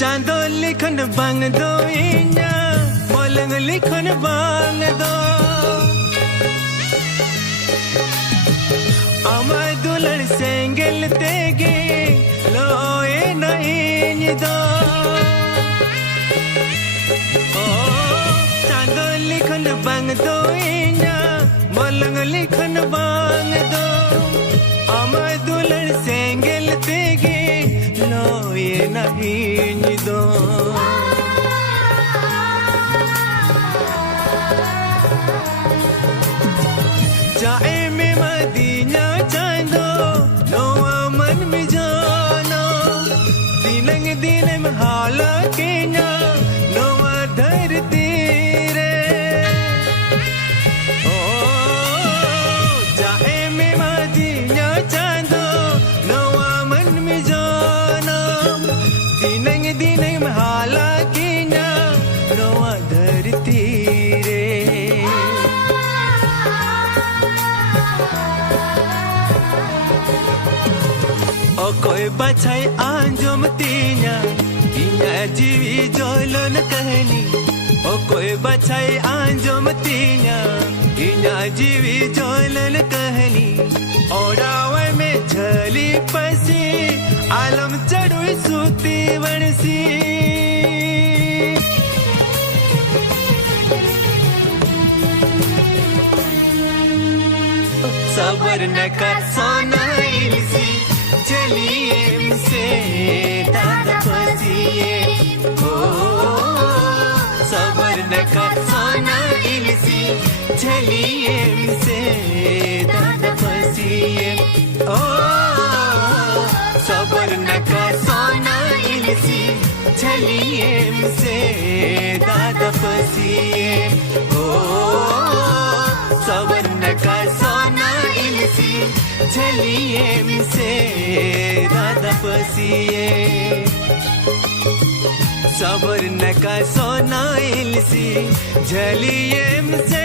चांदो लिखन बांग दो इन्या मोलंग लिखन बांग दो अमर दुल्हन सेंगल तेगे लोए नहीं दो चांदो लिखन बांग दो इन्या मोलंग लिखन बांग दो अमर दुल्हन सेंगल तेगे लोए नहीं दो जाए में मदीना चांदो नो मन में जानो दिनंग दिन में हाला के ना नो धरती रे ओ जाए में मदीना चांदो नो मन में जानो दिनंग दिन में हाला के ना नो धरती रे o koi bachai anjom tinya inya jiwi jolon kahani o koi bachai anjom tinya inya jiwi jolon kahani odawe me jhali pasi alam chadui suti vansi sabar na kar sona ilsi चलिए हमसे दादा फसिए ओ सबर न कर सोना इलसी चलिए हमसे दादा फसिए ओ सबर न कर सोना इलसी चलिए हमसे दादा फसिए ओ सबर न कर सोना इलसी चलिए हमसे दादा फसिए सबर न का सोना इलसी झलिए हमसे